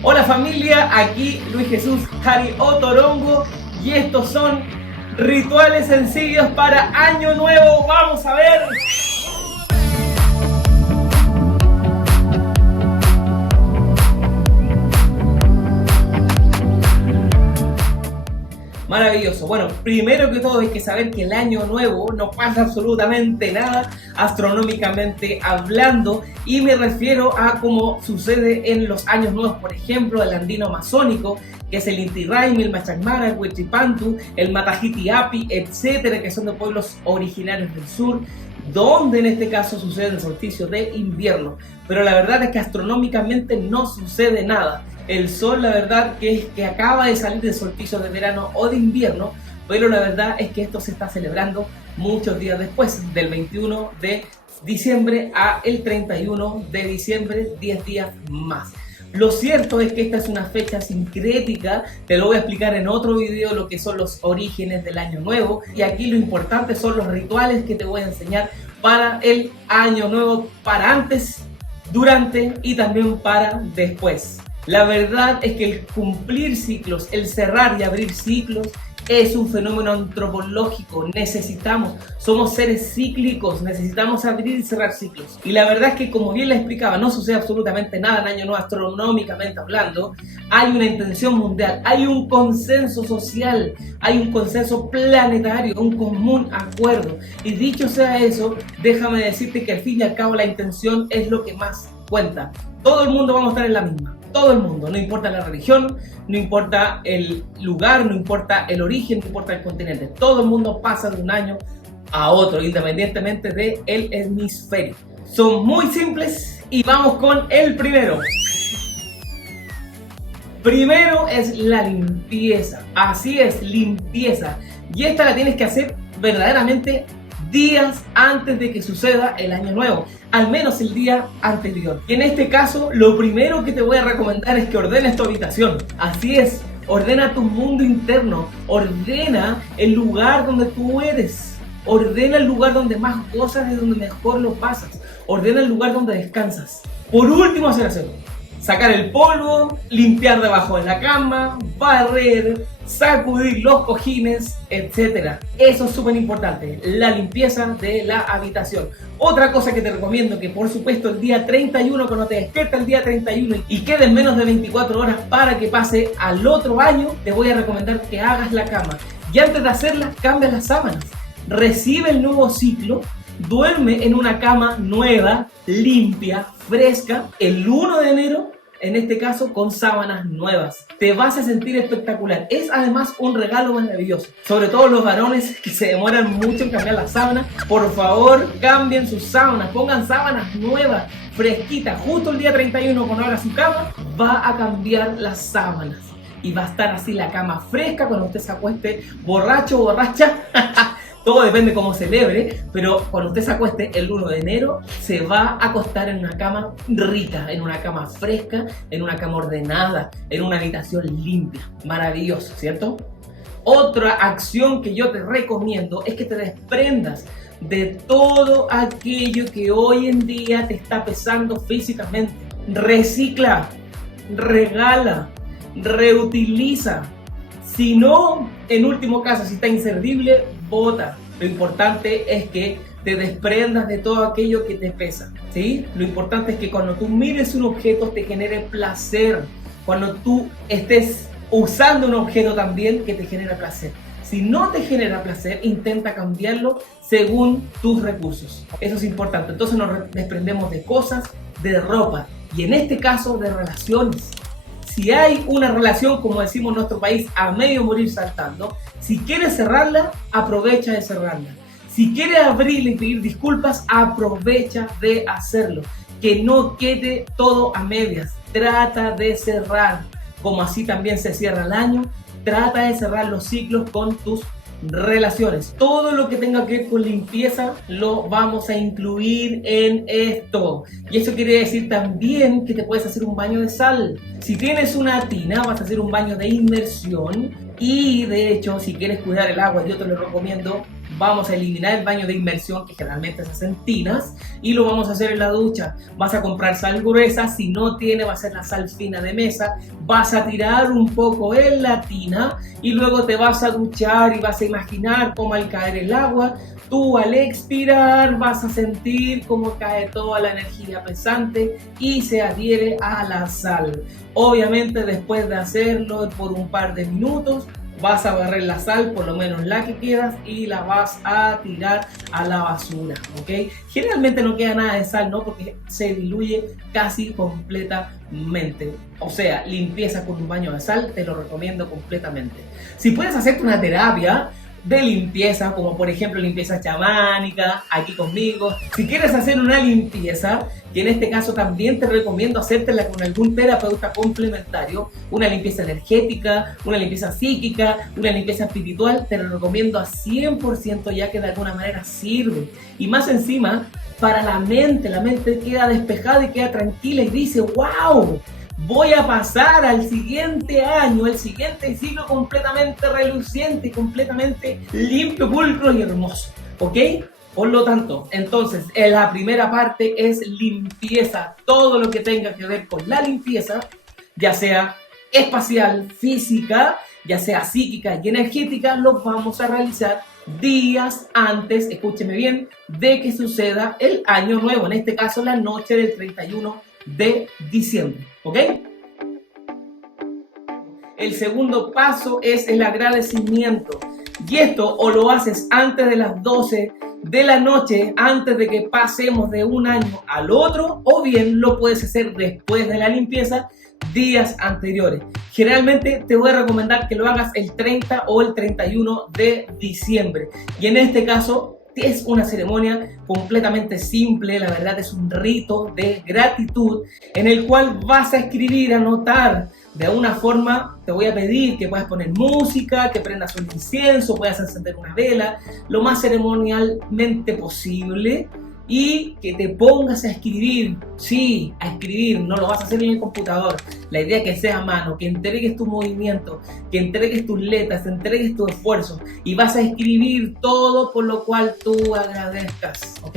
Hola familia, aquí Luis Jesús Jari Otorongo y estos son rituales sencillos para Año Nuevo. Vamos a ver. Maravilloso. Bueno, primero que todo hay que saber que el año nuevo no pasa absolutamente nada astronómicamente hablando, y me refiero a cómo sucede en los años nuevos, por ejemplo, el andino amazónico, que es el Inti Raymi, el Machacmara, el Huichipantu, el Matahitiapi, etcétera, que son de pueblos originarios del sur, donde en este caso sucede el solsticio de invierno. Pero la verdad es que astronómicamente no sucede nada. El sol, la verdad que es que acaba de salir del solsticio de verano o de invierno, pero la verdad es que esto se está celebrando muchos días después, del 21 de diciembre a el 31 de diciembre, 10 días más. Lo cierto es que esta es una fecha sincrética, te lo voy a explicar en otro video lo que son los orígenes del año nuevo, y aquí lo importante son los rituales que te voy a enseñar para el año nuevo, para antes, durante y también para después. La verdad es que el cumplir ciclos, el cerrar y abrir ciclos es un fenómeno antropológico. Somos seres cíclicos, necesitamos abrir y cerrar ciclos. Y la verdad es que, como bien les explicaba, no sucede absolutamente nada en año nuevo astronómicamente hablando. Hay una intención mundial, hay un consenso social, hay un consenso planetario, un común acuerdo. Y dicho sea eso, déjame decirte que al fin y al cabo la intención es lo que más cuenta. Todo el mundo vamos a estar en la misma. Todo el mundo, no importa la religión, no importa el lugar, no importa el origen, no importa el continente. Todo el mundo pasa de un año a otro, independientemente del hemisferio. Son muy simples y vamos con el primero. Primero es la limpieza. Así es, limpieza. Y esta la tienes que hacer verdaderamente días antes de que suceda el año nuevo, al menos el día anterior. Y en este caso, lo primero que te voy a recomendar es que ordenes tu habitación. Así es, ordena tu mundo interno, ordena el lugar donde tú eres, ordena el lugar donde más gozas y donde mejor lo pasas, ordena el lugar donde descansas. Por último, hacer aseo. Sacar el polvo, limpiar debajo de la cama, barrer, sacudir los cojines, etc. Eso es súper importante, la limpieza de la habitación. Otra cosa que te recomiendo, que por supuesto el día 31, cuando te despiertas el día 31 y queden menos de 24 horas para que pase al otro año, te voy a recomendar que hagas la cama. Y antes de hacerla, cambia las sábanas. Recibe el nuevo ciclo, duerme en una cama nueva, limpia, fresca, el 1 de enero, en este caso con sábanas nuevas. Te vas a sentir espectacular. Es además un regalo maravilloso. Sobre todo los varones que se demoran mucho en cambiar las sábanas. Por favor, cambien sus sábanas. Pongan sábanas nuevas, fresquitas. Justo el día 31, cuando haga su cama, va a cambiar las sábanas. Y va a estar así la cama fresca cuando usted se acueste borracho o borracha. Todo depende cómo celebre, pero cuando usted se acueste el 1 de enero, se va a acostar en una cama rica, en una cama fresca, en una cama ordenada, en una habitación limpia. Maravilloso, ¿cierto? Otra acción que yo te recomiendo es que te desprendas de todo aquello que hoy en día te está pesando físicamente. Recicla, regala, reutiliza. Si no, en último caso, si está inservible, bota. Lo importante es que te desprendas de todo aquello que te pesa, ¿sí? Lo importante es que cuando tú mires un objeto te genere placer. Cuando tú estés usando un objeto también, que te genera placer. Si no te genera placer, intenta cambiarlo según tus recursos. Eso es importante. Entonces nos desprendemos de cosas, de ropa y en este caso de relaciones. Si hay una relación, como decimos en nuestro país, a medio morir saltando, si quieres cerrarla, aprovecha de cerrarla. Si quieres abrirla y pedir disculpas, aprovecha de hacerlo. Que no quede todo a medias. Trata de cerrar, como así también se cierra el año. Trata de cerrar los ciclos con tus relaciones. Todo lo que tenga que ver con limpieza lo vamos a incluir en esto. Y eso quiere decir también que te puedes hacer un baño de sal. Si tienes una tina, vas a hacer un baño de inmersión. Y de hecho, si quieres cuidar el agua, yo te lo recomiendo, vamos a eliminar el baño de inmersión, que generalmente se hacen tinas, y lo vamos a hacer en la ducha. Vas a comprar sal gruesa, si no tiene va a ser la sal fina de mesa, vas a tirar un poco en la tina y luego te vas a duchar y vas a imaginar cómo al caer el agua, tú al expirar vas a sentir cómo cae toda la energía pesante y se adhiere a la sal. Obviamente después de hacerlo por un par de minutos, vas a barrer la sal, por lo menos la que quedas, y la vas a tirar a la basura, ¿ok? Generalmente no queda nada de sal, ¿no? Porque se diluye casi completamente. O sea, limpieza con un baño de sal, te lo recomiendo completamente. Si puedes hacerte una terapia de limpieza, como por ejemplo limpieza chamánica, aquí conmigo. Si quieres hacer una limpieza, que en este caso también te recomiendo hacértela con algún terapeuta complementario, una limpieza energética, una limpieza psíquica, una limpieza espiritual, te lo recomiendo a 100%, ya que de alguna manera sirve. Y más encima, para la mente queda despejada y queda tranquila y dice, wow, voy a pasar al siguiente año, el siguiente ciclo completamente reluciente y completamente limpio, pulcro y hermoso, ¿ok? Por lo tanto, entonces, en la primera parte es limpieza, todo lo que tenga que ver con la limpieza, ya sea espacial, física, ya sea psíquica y energética, lo vamos a realizar días antes, escúcheme bien, de que suceda el año nuevo, en este caso la noche del 31 de diciembre, ¿ok? El segundo paso es el agradecimiento. Y esto o lo haces antes de las 12 de la noche, antes de que pasemos de un año al otro, o bien lo puedes hacer después de la limpieza, días anteriores. Generalmente te voy a recomendar que lo hagas el 30 o el 31 de diciembre. Y en este caso es una ceremonia completamente simple, la verdad es un rito de gratitud en el cual vas a escribir, anotar. De una forma te voy a pedir que puedas poner música, que prendas un incienso, puedas encender una vela, lo más ceremonialmente posible, y que te pongas a escribir, sí, a escribir, no lo vas a hacer en el computador, la idea es que sea a mano, que entregues tu movimiento, que entregues tus letras, entregues tu esfuerzo y vas a escribir todo por lo cual tú agradezcas, ¿ok?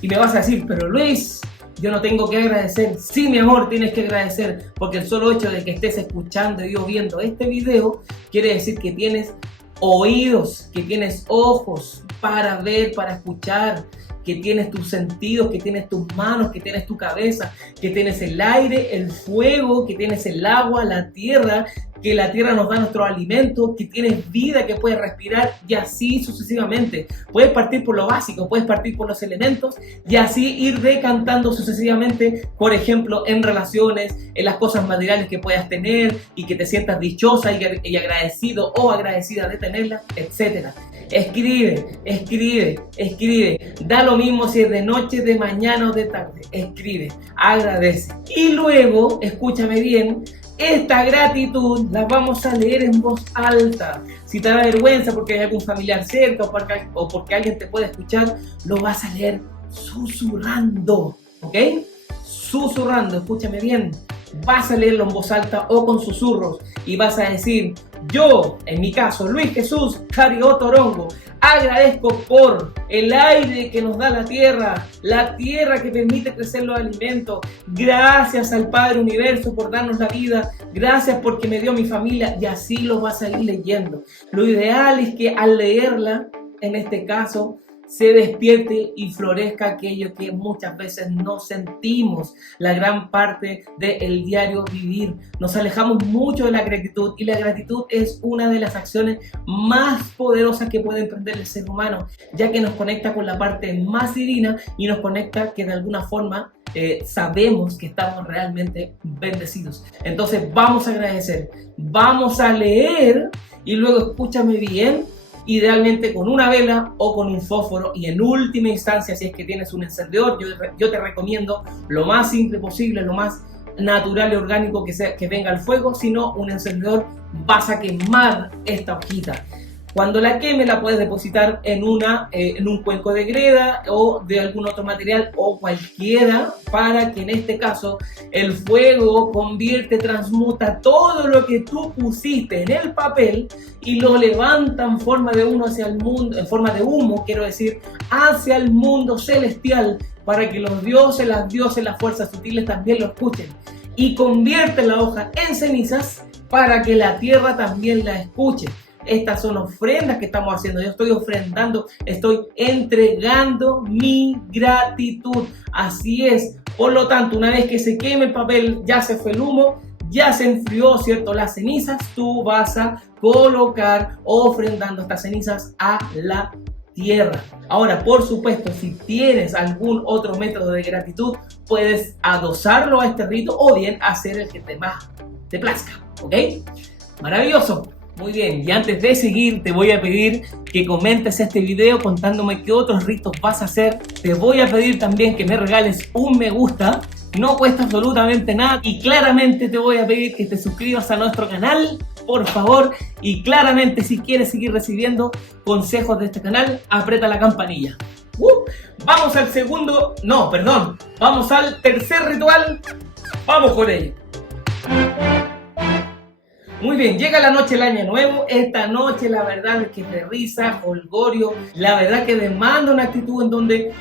Y me vas a decir, pero Luis, yo no tengo que agradecer. Sí, mi amor, tienes que agradecer, porque el solo hecho de que estés escuchando y o viendo este video quiere decir que tienes oídos, que tienes ojos para ver, para escuchar, que tienes tus sentidos, que tienes tus manos, que tienes tu cabeza, que tienes el aire, el fuego, que tienes el agua, la tierra, que la tierra nos da nuestro alimento, que tienes vida, que puedes respirar, y así sucesivamente. Puedes partir por lo básico, puedes partir por los elementos y así ir decantando sucesivamente, por ejemplo, en relaciones, en las cosas materiales que puedas tener y que te sientas dichosa y agradecido o agradecida de tenerlas, etc. Escribe, escribe, escribe. Da lo mismo si es de noche, de mañana o de tarde. Escribe, agradece. Y luego, escúchame bien, esta gratitud la vamos a leer en voz alta. Si te da vergüenza porque hay algún familiar cerca o porque alguien te puede escuchar, lo vas a leer susurrando, ¿ok? Susurrando, escúchame bien. Vas a leerlo en voz alta o con susurros y vas a decir: yo, en mi caso, Luis Jesús Cario Torongo, agradezco por el aire que nos da la tierra que permite crecer los alimentos. Gracias al Padre Universo por darnos la vida. Gracias porque me dio mi familia. Y así lo vas a ir leyendo. Lo ideal es que al leerla, en este caso, se despierte y florezca aquello que muchas veces no sentimos, la gran parte del diario vivir. Nos alejamos mucho de la gratitud y la gratitud es una de las acciones más poderosas que puede emprender el ser humano, ya que nos conecta con la parte más divina y nos conecta que de alguna forma sabemos que estamos realmente bendecidos. Entonces vamos a agradecer, vamos a leer y luego escúchame bien, idealmente con una vela o con un fósforo, y en última instancia, si es que tienes un encendedor, yo te recomiendo lo más simple posible, lo más natural y orgánico que venga al fuego. Si no, un encendedor, vas a quemar esta hojita. Cuando la queme la puedes depositar en un cuenco de greda o de algún otro material o cualquiera, para que en este caso el fuego transmuta todo lo que tú pusiste en el papel y lo levanta en forma de humo hacia el mundo, en forma de humo, quiero decir, hacia el mundo celestial, para que los dioses, las dioses, las fuerzas sutiles también lo escuchen, y convierte la hoja en cenizas para que la tierra también la escuche. Estas son ofrendas que estamos haciendo. Yo estoy ofrendando, estoy entregando mi gratitud. Así es. Por lo tanto, una vez que se queme el papel, ya se fue el humo, ya se enfrió, ¿cierto?, las cenizas, tú vas a colocar ofrendando estas cenizas a la tierra. Ahora, por supuesto, si tienes algún otro método de gratitud, puedes adosarlo a este rito o bien hacer el que más te plazca, ¿ok? Maravilloso. Muy bien, y antes de seguir te voy a pedir que comentes este video contándome qué otros ritos vas a hacer. Te voy a pedir también que me regales un me gusta, no cuesta absolutamente nada, y claramente te voy a pedir que te suscribas a nuestro canal, por favor, y claramente si quieres seguir recibiendo consejos de este canal, aprieta la campanilla. Vamos al tercer ritual, vamos con ello. Muy bien, llega la noche del año nuevo. Esta noche la verdad es que es de risa, jolgorio, la verdad que demanda una actitud en donde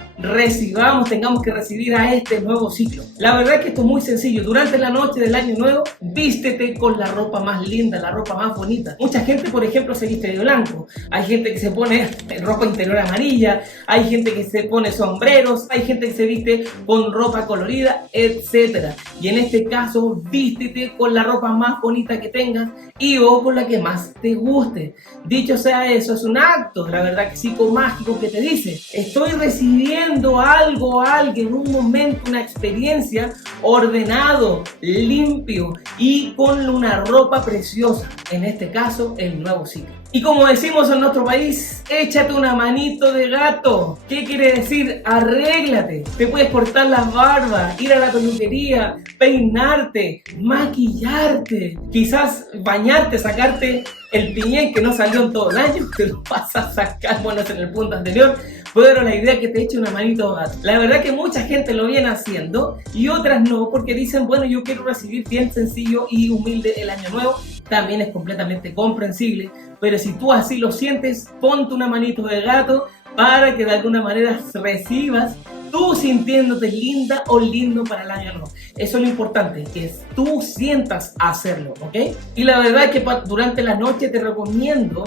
tengamos que recibir a este nuevo ciclo. La verdad es que esto es muy sencillo. Durante la noche del año nuevo, vístete con la ropa más linda, la ropa más bonita. Mucha gente, por ejemplo, se viste de blanco. Hay gente que se pone ropa interior amarilla, hay gente que se pone sombreros, hay gente que se viste con ropa colorida, etc. Y en este caso, vístete con la ropa más bonita que tengas y o con la que más te guste. Dicho sea eso, es un acto, la verdad que psicomágico, que te dice: estoy recibiendo algo, alguien, un momento, una experiencia ordenado, limpio y con una ropa preciosa, en este caso el nuevo ciclo. Y como decimos en nuestro país, échate una manito de gato. ¿Qué quiere decir? Arréglate. Te puedes cortar la barba, ir a la peluquería, peinarte, maquillarte, quizás bañarte, sacarte el piñén que no salió en todo el año, te lo vas a sacar, bueno, en el punto anterior, pero la idea es que te eche una manito de gato. La verdad que mucha gente lo viene haciendo y otras no, porque dicen, bueno, yo quiero recibir bien sencillo y humilde el año nuevo. También es completamente comprensible, pero si tú así lo sientes, ponte una manito de gato para que de alguna manera recibas tú sintiéndote linda o lindo para el año nuevo. Eso es lo importante, que tú sientas hacerlo, ¿ok? Y la verdad es que durante la noche te recomiendo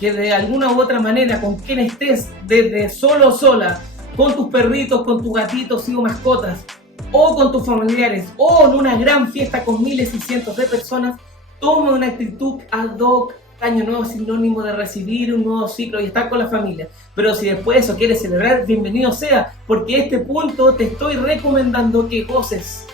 que de alguna u otra manera, con quien estés, desde solo o sola, con tus perritos, con tus gatitos y mascotas, o con tus familiares, o en una gran fiesta con miles y cientos de personas, toma una actitud ad hoc. Año nuevo es sinónimo de recibir un nuevo ciclo y estar con la familia. Pero si después de eso quieres celebrar, bienvenido sea, porque a este punto te estoy recomendando que goces,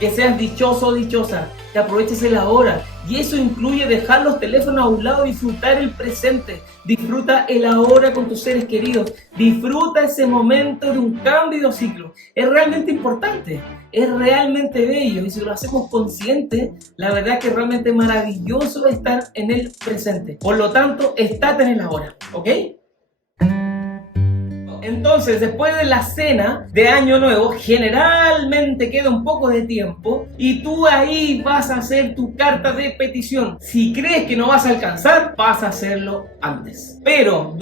que seas dichoso o dichosa, que aproveches el ahora. Y eso incluye dejar los teléfonos a un lado y disfrutar el presente. Disfruta el ahora con tus seres queridos. Disfruta ese momento de un cambio de ciclo. Es realmente importante, es realmente bello. Y si lo hacemos consciente, la verdad que es realmente maravilloso estar en el presente. Por lo tanto, estate en el ahora, ¿ok? Entonces, después de la cena de Año Nuevo, generalmente queda un poco de tiempo y tú ahí vas a hacer tu carta de petición. Si crees que no vas a alcanzar, vas a hacerlo antes. Pero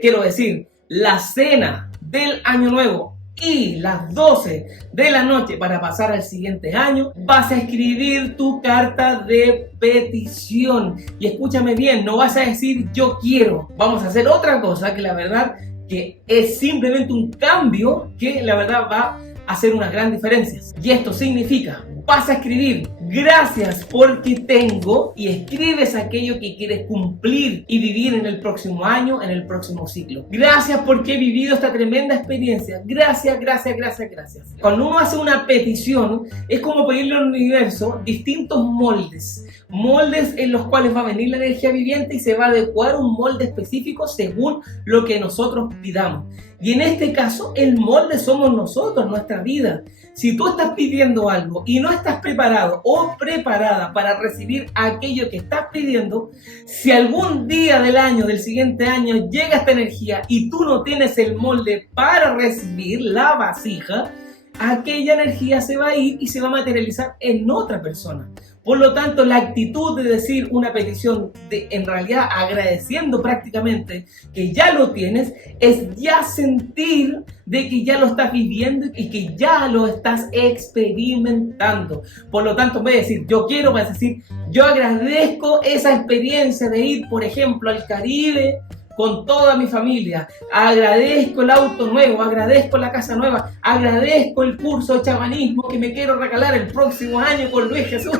quiero decir, la cena del Año Nuevo y las 12 de la noche para pasar al siguiente año, vas a escribir tu carta de petición. Y escúchame bien, no vas a decir yo quiero. Vamos a hacer otra cosa que la verdad que es simplemente un cambio que la verdad va a hacer unas grandes diferencias. Y esto significa, vas a escribir gracias porque tengo, y escribes aquello que quieres cumplir y vivir en el próximo año, en el próximo ciclo. Gracias porque he vivido esta tremenda experiencia. Gracias, gracias, gracias, gracias. Cuando uno hace una petición, es como pedirle al universo distintos moldes en los cuales va a venir la energía viviente y se va a adecuar un molde específico según lo que nosotros pidamos. Y en este caso, el molde somos nosotros, nuestra vida. si tú estás pidiendo algo y no estás preparado o preparada para recibir aquello que estás pidiendo, si algún día del año, del siguiente año, llega esta energía y tú no tienes el molde para recibir la vasija, aquella energía se va a ir y se va a materializar en otra persona. Por lo tanto, la actitud de decir una petición, en realidad agradeciendo prácticamente que ya lo tienes, es ya sentir de que ya lo estás viviendo y que ya lo estás experimentando. Por lo tanto, en vez de decir yo quiero, vas a decir yo agradezco esa experiencia de ir, por ejemplo, al Caribe con toda mi familia, agradezco el auto nuevo, agradezco la casa nueva, agradezco el curso de chamanismo que me quiero regalar el próximo año con Luis Jesús.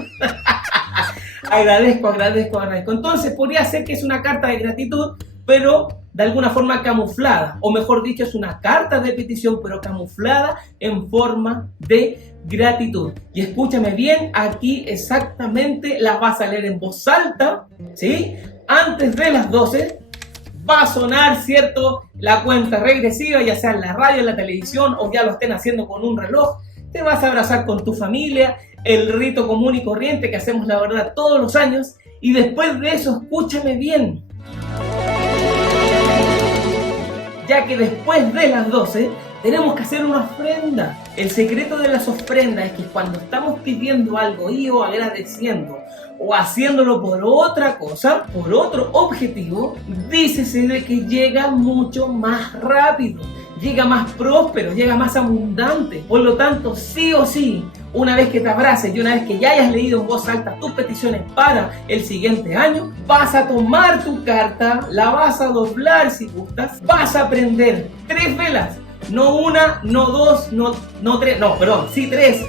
agradezco. Entonces podría ser que es una carta de gratitud, pero de alguna forma camuflada, o mejor dicho, es una carta de petición, pero camuflada en forma de gratitud. Y escúchame bien, aquí exactamente la vas a leer en voz alta, ¿sí? Antes de las 12. Va a sonar, ¿cierto?, la cuenta regresiva, ya sea en la radio, en la televisión o ya lo estén haciendo con un reloj. Te vas a abrazar con tu familia, el rito común y corriente que hacemos, la verdad, todos los años. Y después de eso, escúchame bien, ya que después de las 12 tenemos que hacer una ofrenda. El secreto de las ofrendas es que cuando estamos pidiendo algo y o agradeciendo o haciéndolo por otra cosa, por otro objetivo, dícese de que llega mucho más rápido, llega más próspero, llega más abundante. Por lo tanto, sí o sí, una vez que te abraces y una vez que ya hayas leído en voz alta tus peticiones para el siguiente año, vas a tomar tu carta, la vas a doblar si gustas, vas a prender 3 velas. No una, no dos, no tres, no, perdón, sí 3.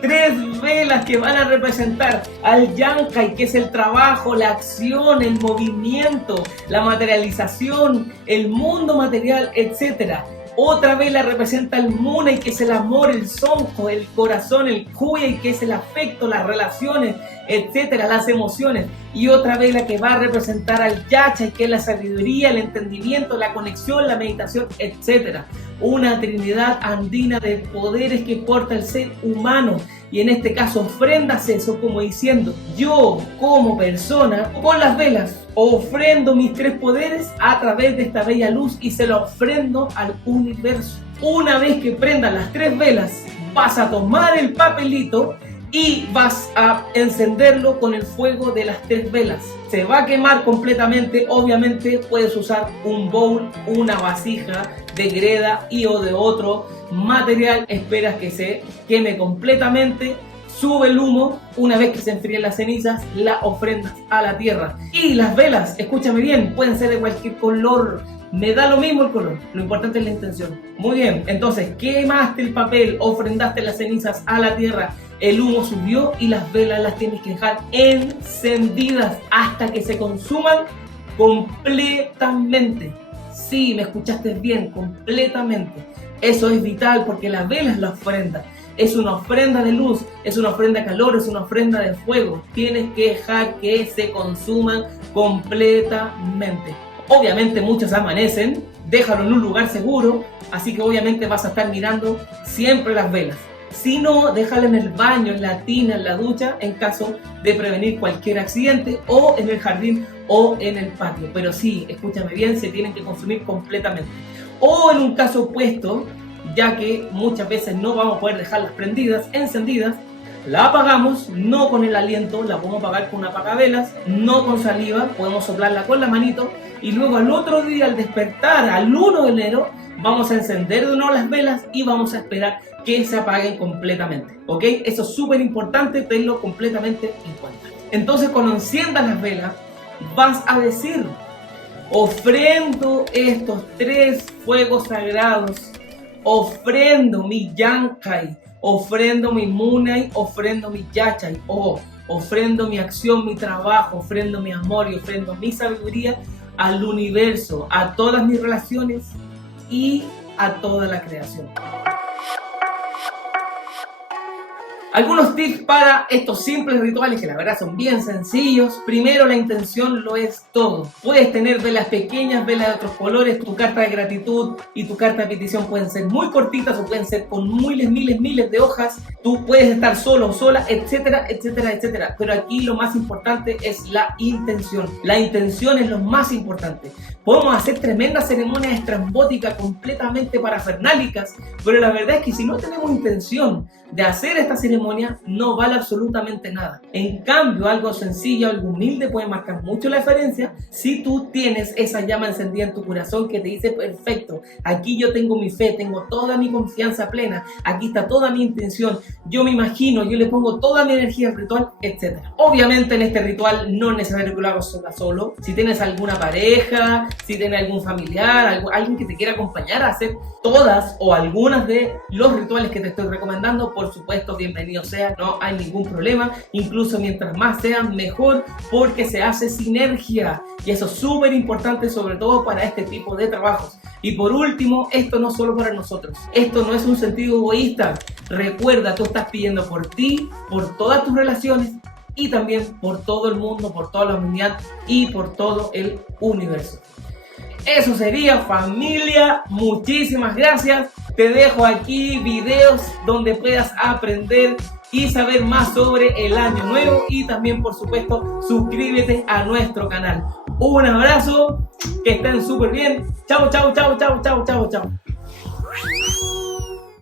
3 velas que van a representar al Yankai, que es el trabajo, la acción, el movimiento, la materialización, el mundo material, etc. Otra vela representa el Munai, que es el amor, el Sonjo, el corazón, el Kuyai, que es el afecto, las relaciones, etcétera, las emociones. Y otra vela que va a representar al Yachai, que es la sabiduría, el entendimiento, la conexión, la meditación, etcétera. Una trinidad andina de poderes que porta el ser humano. Y en este caso ofrendas eso como diciendo, yo como persona con las velas ofrendo mis 3 poderes a través de esta bella luz y se lo ofrendo al universo. Una vez que prendas las 3 velas, vas a tomar el papelito y vas a encenderlo con el fuego de las 3 velas. Se va a quemar completamente. Obviamente puedes usar un bowl, una vasija de greda y o de otro material. Esperas que se queme completamente. Sube el humo. Una vez que se enfríen las cenizas, la ofrendas a la tierra. Y las velas, escúchame bien, pueden ser de cualquier color. Me da lo mismo el color, lo importante es la intención. Muy bien, entonces quemaste el papel, ofrendaste las cenizas a la tierra, el humo subió y las velas las tienes que dejar encendidas hasta que se consuman completamente. Sí, me escuchaste bien, completamente. Eso es vital porque la vela es la ofrenda. Es una ofrenda de luz, es una ofrenda de calor, es una ofrenda de fuego. Tienes que dejar que se consuman completamente. Obviamente muchos amanecen, déjalo en un lugar seguro, así que obviamente vas a estar mirando siempre las velas. Si no, déjala en el baño, en la tina, en la ducha, en caso de prevenir cualquier accidente, o en el jardín o en el patio. Pero sí, escúchame bien, se tienen que consumir completamente. O en un caso opuesto, ya que muchas veces no vamos a poder dejarlas prendidas, encendidas, la apagamos, no con el aliento, la podemos apagar con un apagavelas, no con saliva, podemos soplarla con la manito y luego al otro día, al despertar, al 1 de enero, vamos a encender de nuevo las velas y vamos a esperar que se apaguen completamente, ¿ok? Eso es súper importante, tenlo completamente en cuenta. Entonces, cuando enciendas las velas, vas a decir, ofrendo estos 3 fuegos sagrados, ofrendo mi Yankai, ofrendo mi Munai, ofrendo mi Yachai, o ofrendo mi acción, mi trabajo, ofrendo mi amor y ofrendo mi sabiduría al universo, a todas mis relaciones y a toda la creación. Algunos tips para estos simples rituales que la verdad son bien sencillos. Primero, la intención lo es todo. Puedes tener velas pequeñas, velas de otros colores, tu carta de gratitud y tu carta de petición pueden ser muy cortitas o pueden ser con miles de hojas. Tú puedes estar solo o sola, etcétera, etcétera, etcétera. Pero aquí lo más importante es la intención. La intención es lo más importante. Podemos hacer tremendas ceremonias estrambóticas, completamente parafernálicas, pero la verdad es que si no tenemos intención de hacer esta ceremonia, no vale absolutamente nada. En cambio, algo sencillo, algo humilde puede marcar mucho la diferencia si tú tienes esa llama encendida en tu corazón que te dice, perfecto, aquí yo tengo mi fe, tengo toda mi confianza plena, aquí está toda mi intención, yo me imagino, yo le pongo toda mi energía al ritual, etc. Obviamente en este ritual no es necesario que lo hagas solo. Si tienes alguna pareja, si tienes algún familiar, alguien que te quiera acompañar a hacer todas o algunas de los rituales que te estoy recomendando, por supuesto, bienvenido sea, no hay ningún problema. Incluso mientras más sean, mejor, porque se hace sinergia y eso es súper importante, sobre todo para este tipo de trabajos. Y por último, esto no solo para nosotros, esto no es un sentido egoísta. Recuerda, tú estás pidiendo por ti, por todas tus relaciones y también por todo el mundo, por toda la humanidad y por todo el universo. Eso sería, familia, muchísimas gracias. Te dejo aquí videos donde puedas aprender y saber más sobre el año nuevo y también, por supuesto, suscríbete a nuestro canal. Un abrazo, que estén súper bien. Chao, chao, chao, chao, chao, chao, chao.